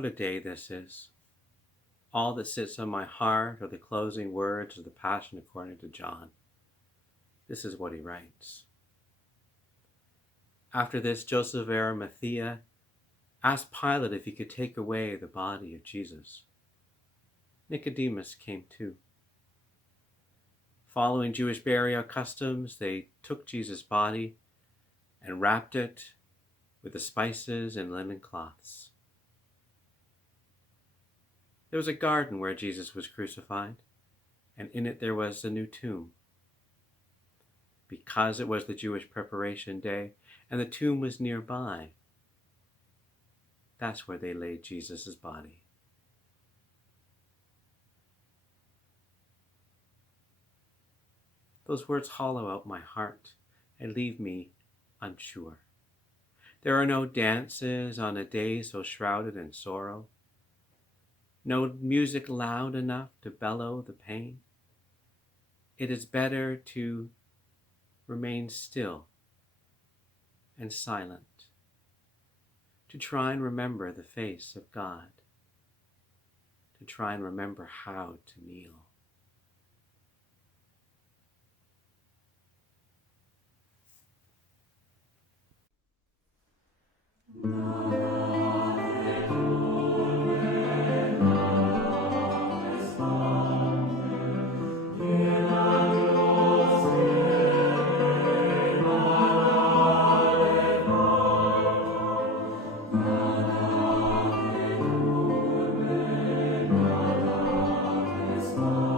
What a day this is. All that sits on my heart are the closing words of the Passion according to John. This is what he writes. After this, Joseph of Arimathea asked Pilate if he could take away the body of Jesus. Nicodemus came too. Following Jewish burial customs, they took Jesus' body and wrapped it with the spices and linen cloths. There was a garden where Jesus was crucified, and in it there was a new tomb. Because it was the Jewish preparation day, and the tomb was nearby, that's where they laid Jesus' body. Those words hollow out my heart and leave me unsure. There are no dances on a day so shrouded in sorrow, no music loud enough to bellow the pain. It is better to remain still and silent, to try and remember the face of God, to try and remember how to kneel. Christ.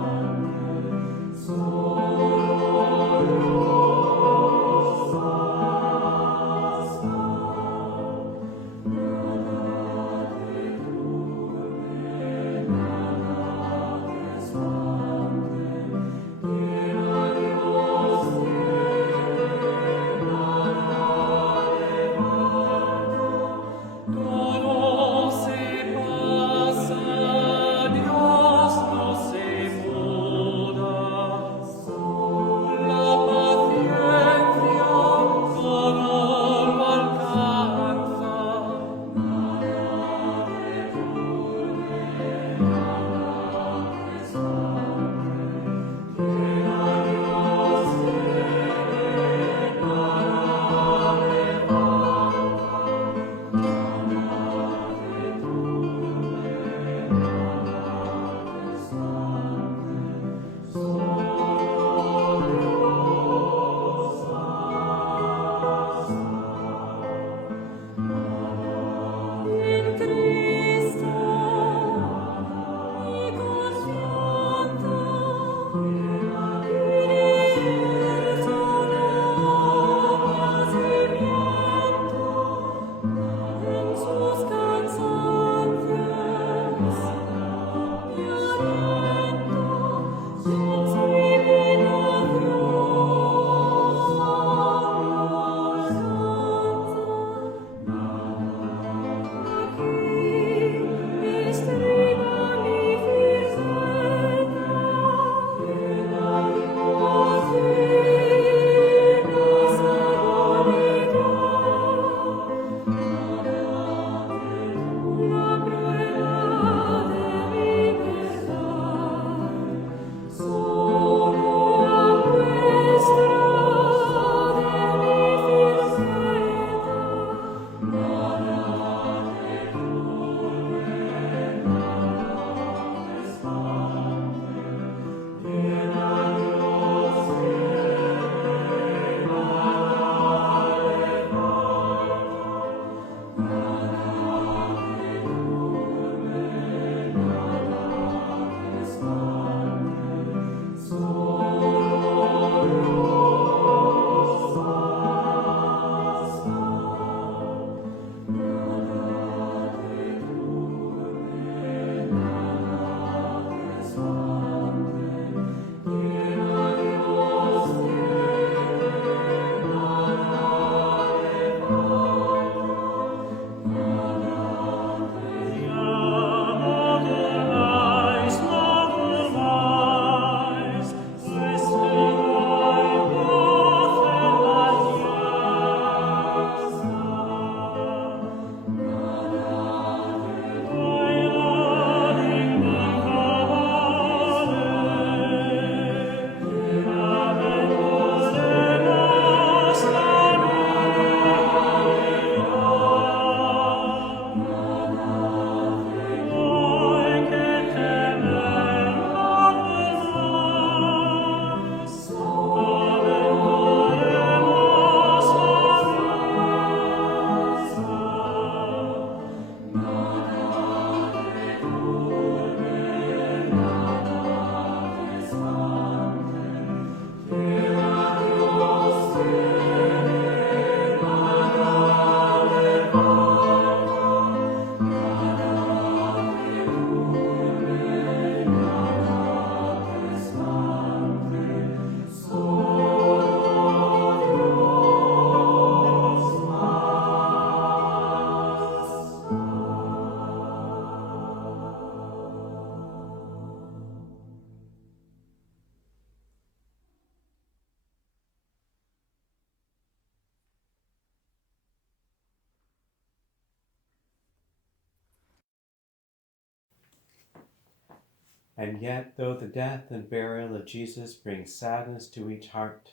And yet, though the death and burial of Jesus bring sadness to each heart,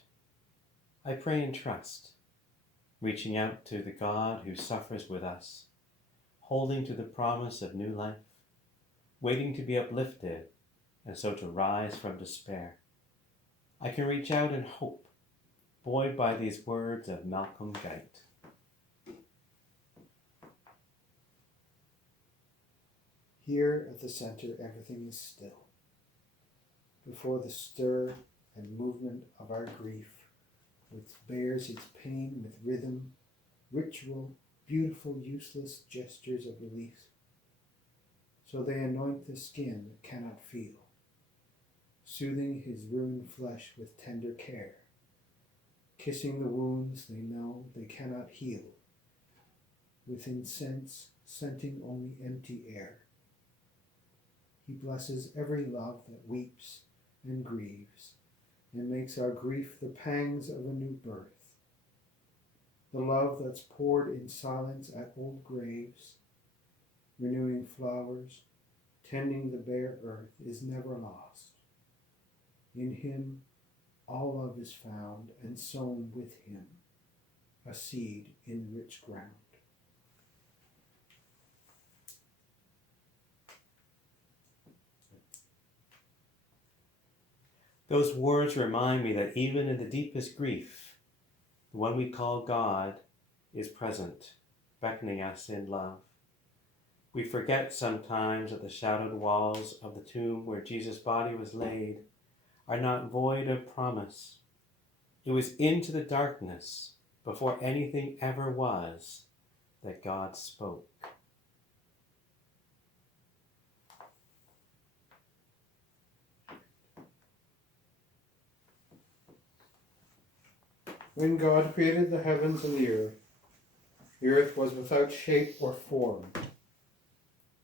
I pray and trust, reaching out to the God who suffers with us, holding to the promise of new life, waiting to be uplifted and so to rise from despair. I can reach out in hope, buoyed by these words of Malcolm Guite. Here at the center, everything is still. Before the stir and movement of our grief, which bears its pain with rhythm, ritual, beautiful, useless gestures of relief. So they anoint the skin that cannot feel, soothing his ruined flesh with tender care, kissing the wounds they know they cannot heal, with incense scenting only empty air. He blesses every love that weeps and grieves, and makes our grief the pangs of a new birth. The love that's poured in silence at old graves, renewing flowers, tending the bare earth, is never lost. In him all love is found, and sown with him, a seed in rich ground. Those words remind me that even in the deepest grief, the one we call God is present, beckoning us in love. We forget sometimes that the shadowed walls of the tomb where Jesus' body was laid are not void of promise. It was into the darkness, before anything ever was, that God spoke. When God created the heavens and the earth was without shape or form.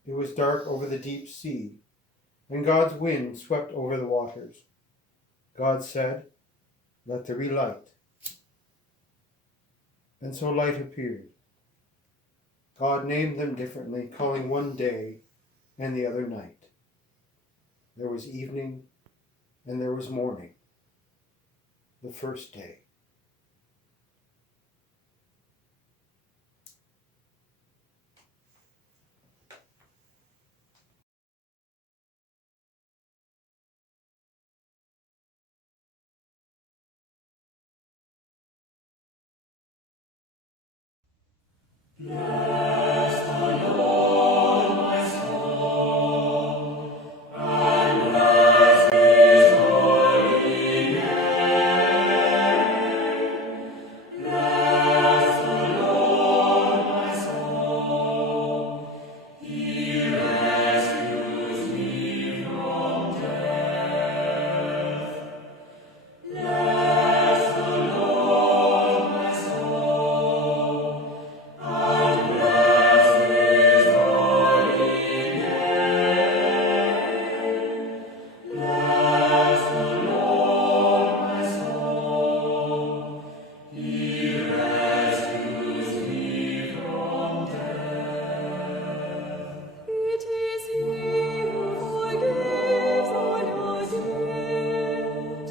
It was dark over the deep sea, and God's wind swept over the waters. God said, "Let there be light." And so light appeared. God named them differently, calling one day and the other night. There was evening and there was morning, the first day. Bless the Lord, my soul, and bless his holy name. Bless the Lord, my soul, he rescues me from death. Bless the Lord, my soul, and bless his holy name. Bless the Lord, my soul, he rescues me from death. It is he who forgives all your guilt,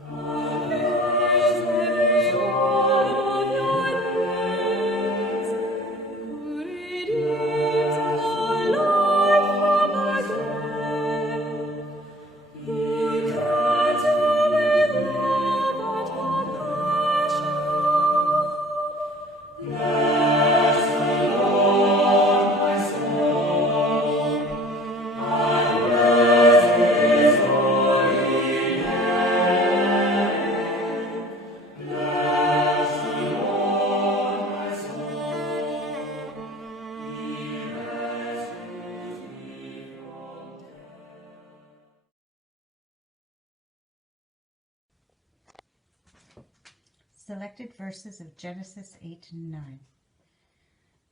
and bears every one of your days, who redeems our life from our grave, who crowns you with love and compassion. Bless the Lord, my soul, and bless his holy name. Bless the Lord, my soul, he rescues me from death. Selected verses of Genesis 8 and 9.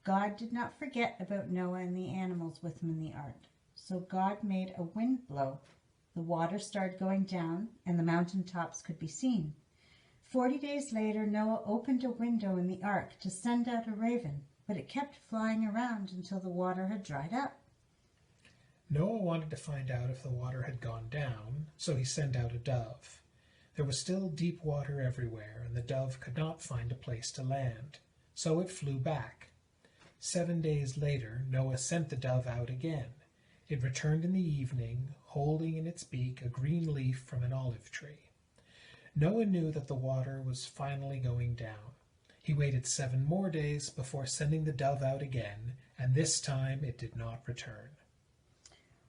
God did not forget about Noah and the animals with him in the ark. So God made a wind blow. The water started going down, and the mountain tops could be seen. 40 days later, Noah opened a window in the ark to send out a raven, but it kept flying around until the water had dried up. Noah wanted to find out if the water had gone down, so he sent out a dove. There was still deep water everywhere, and the dove could not find a place to land, so it flew back. 7 days later, Noah sent the dove out again. It returned in the evening, holding in its beak a green leaf from an olive tree. Noah knew that the water was finally going down. He waited 7 more days before sending the dove out again, and this time it did not return.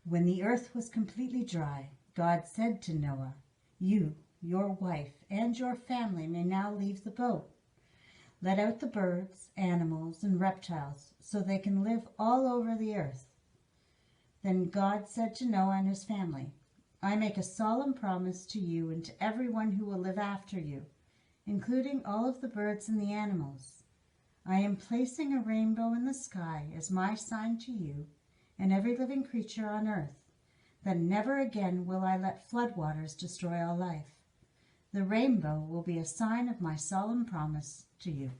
When the earth was completely dry, God said to Noah, "You, your wife, and your family may now leave the boat. Let out the birds, animals, and reptiles, so they can live all over the earth." Then God said to Noah and his family, "I make a solemn promise to you and to everyone who will live after you, including all of the birds and the animals. I am placing a rainbow in the sky as my sign to you and every living creature on earth, that never again will I let floodwaters destroy all life. The rainbow will be a sign of my solemn promise to you."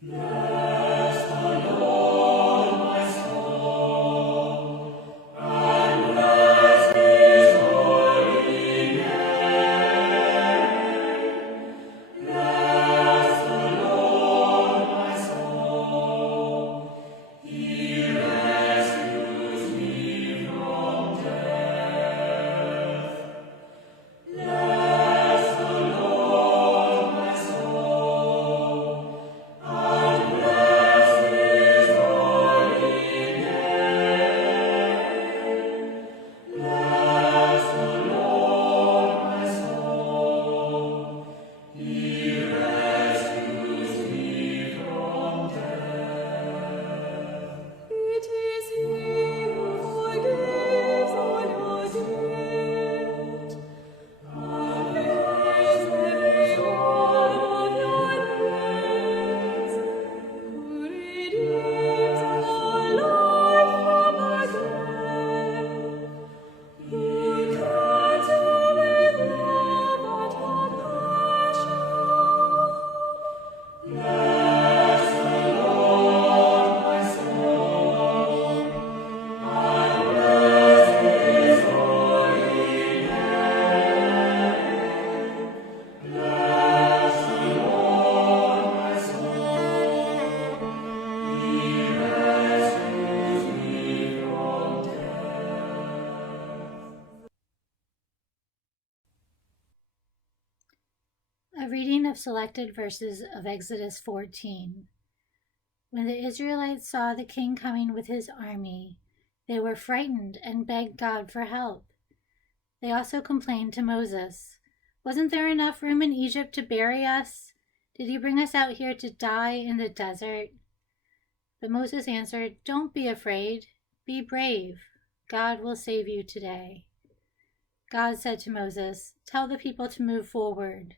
Bless the Lord, my soul, and bless his holy name. Bless the Lord, my soul, he rescues me from death. Bless the Lord, my soul, and bless his holy name. Bless the Lord, my soul, he rescues me from death. It is he who forgives all your guilt, and bears every one of your days, who redeems our life from the grave, who crowns you with love and compassion. Bless the Lord, my soul, and bless his holy name. Bless the Lord, my soul, he rescues me from death. A reading of selected verses of Exodus 14. When the Israelites saw the king coming with his army, they were frightened and begged God for help. They also complained to Moses, "Wasn't there enough room in Egypt to bury us? Did he bring us out here to die in the desert?" But Moses answered, "Don't be afraid. Be brave. God will save you today." God said to Moses, "Tell the people to move forward.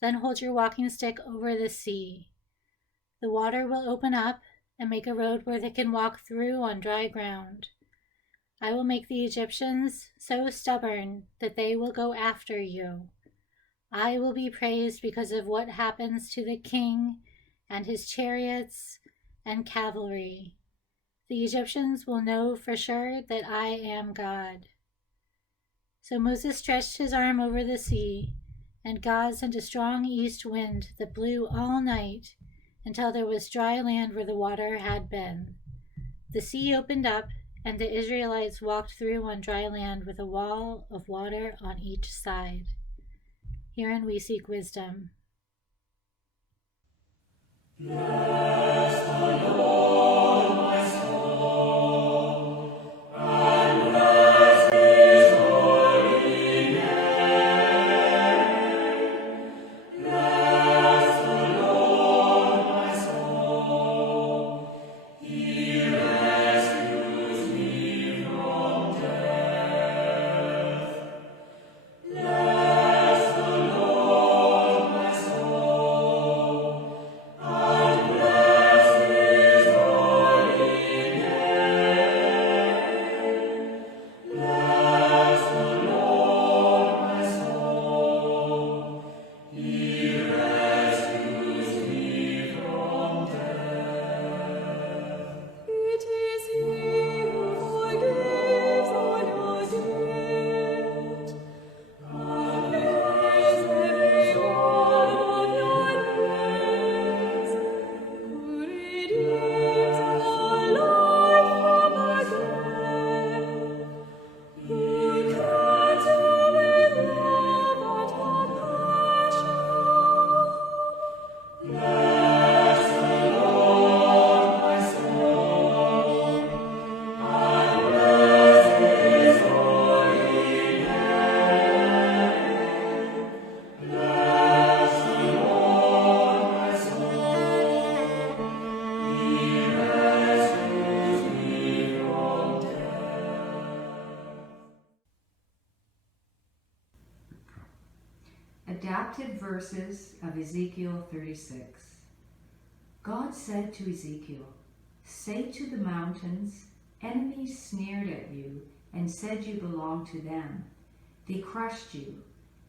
Then hold your walking stick over the sea. The water will open up and make a road where they can walk through on dry ground. I will make the Egyptians so stubborn that they will go after you. I will be praised because of what happens to the king and his chariots and cavalry. The Egyptians will know for sure that I am God." So Moses stretched his arm over the sea, and God sent a strong east wind that blew all night until there was dry land where the water had been. The sea opened up, and the Israelites walked through on dry land with a wall of water on each side. Herein we seek wisdom. Bless the Lord, my soul, and bless his holy name. Bless the Lord, my soul, he rescues me from death. Bless the Lord, my soul, and bless his holy Adapted verses of Ezekiel 36. God said to Ezekiel, "Say to the mountains, enemies sneered at you and said you belonged to them. They crushed you,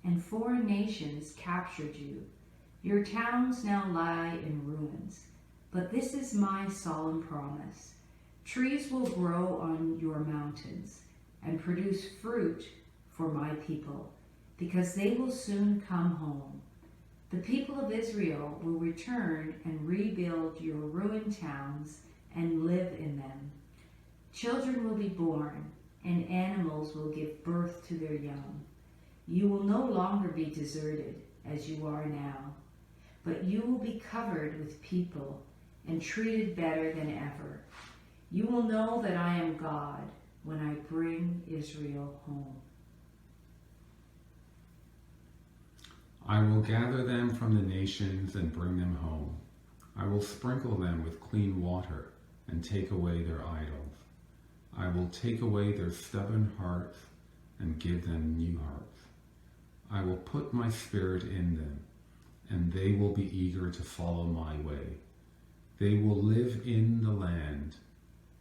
and foreign nations captured you. Your towns now lie in ruins. But this is my solemn promise. Trees will grow on your mountains and produce fruit for my people, because they will soon come home. The people of Israel will return and rebuild your ruined towns and live in them. Children will be born, and animals will give birth to their young. You will no longer be deserted as you are now, but you will be covered with people and treated better than ever. You will know that I am God when I bring Israel home." I will gather them from the nations and bring them home. I will sprinkle them with clean water and take away their idols. I will take away their stubborn hearts and give them new hearts. I will put my spirit in them, and they will be eager to follow my way. They will live in the land.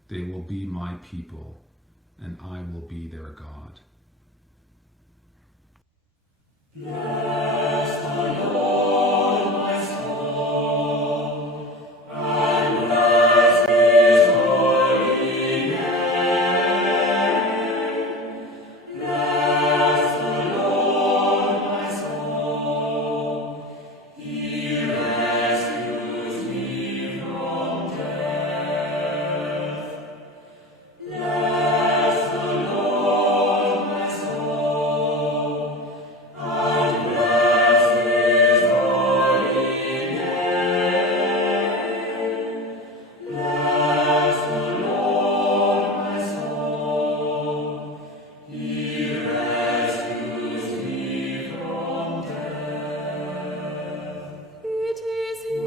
They will be my people, and I will be their God. Bless the Lord, my soul, and bless his holy name. Bless the Lord, my soul. He rescues me from death. Bless the Lord, my soul, and bless his holy name. Bless the Lord, my soul. He rescues me from death. It is he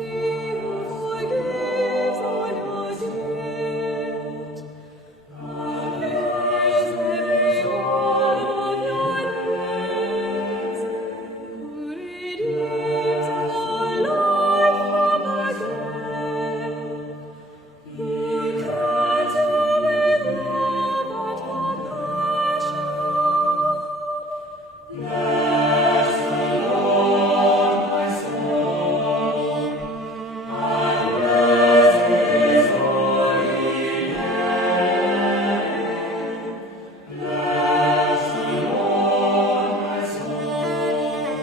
who forgives all your guilt and pays every one of your debts, who redeems our life from our death, who turns away love and compassion. Bless the Lord, my soul, and bless his holy name. Bless the Lord, my soul.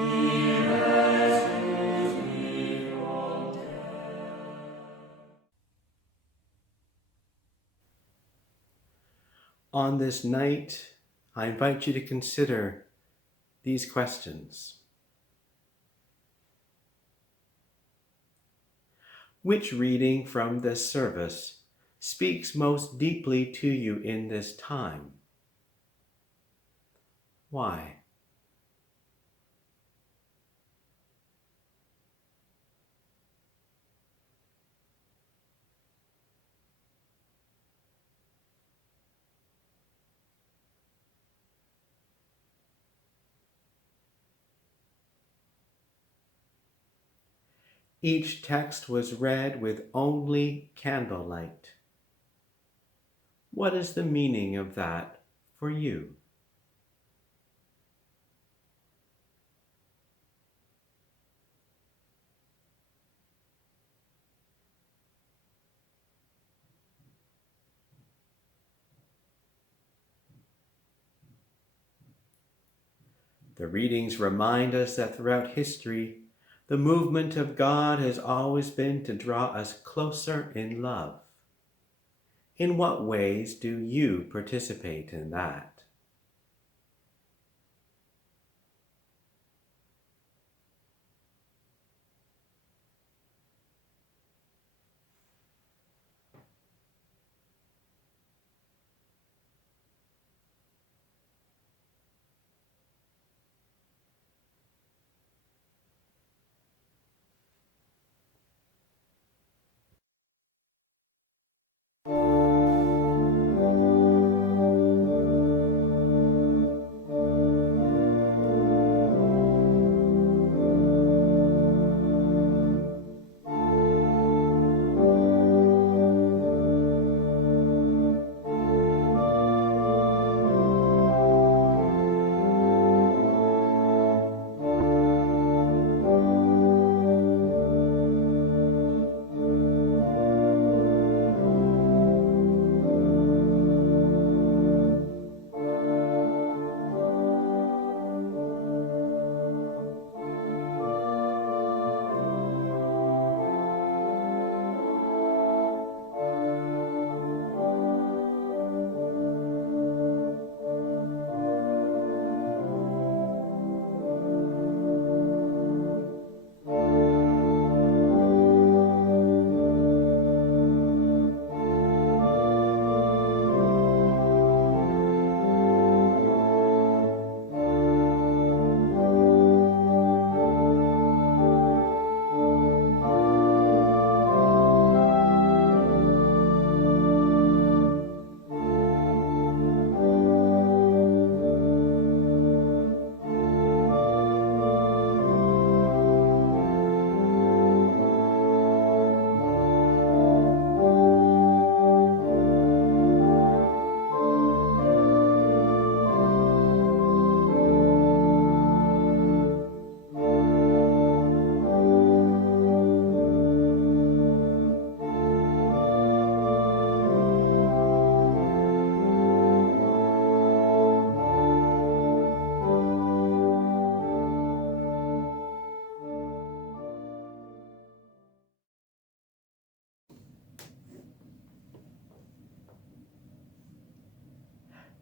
He rescues me from death. On this night, I invite you to consider these questions. Which reading from this service speaks most deeply to you in this time? Why? Each text was read with only candlelight. What is the meaning of that for you? The readings remind us that throughout history, the movement of God has always been to draw us closer in love. In what ways do you participate in that?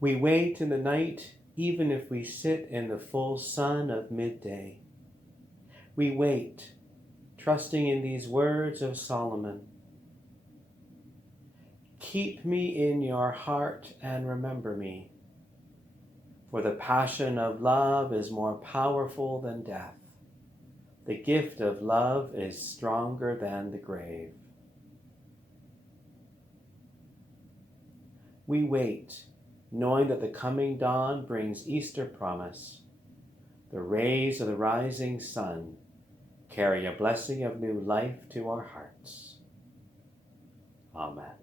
We wait in the night, even if we sit in the full sun of midday. We wait, trusting in these words of Solomon. Keep me in your heart and remember me, for the passion of love is more powerful than death. The gift of love is stronger than the grave. We wait, knowing that the coming dawn brings Easter promise. The rays of the rising sun carry a blessing of new life to our hearts. Amen.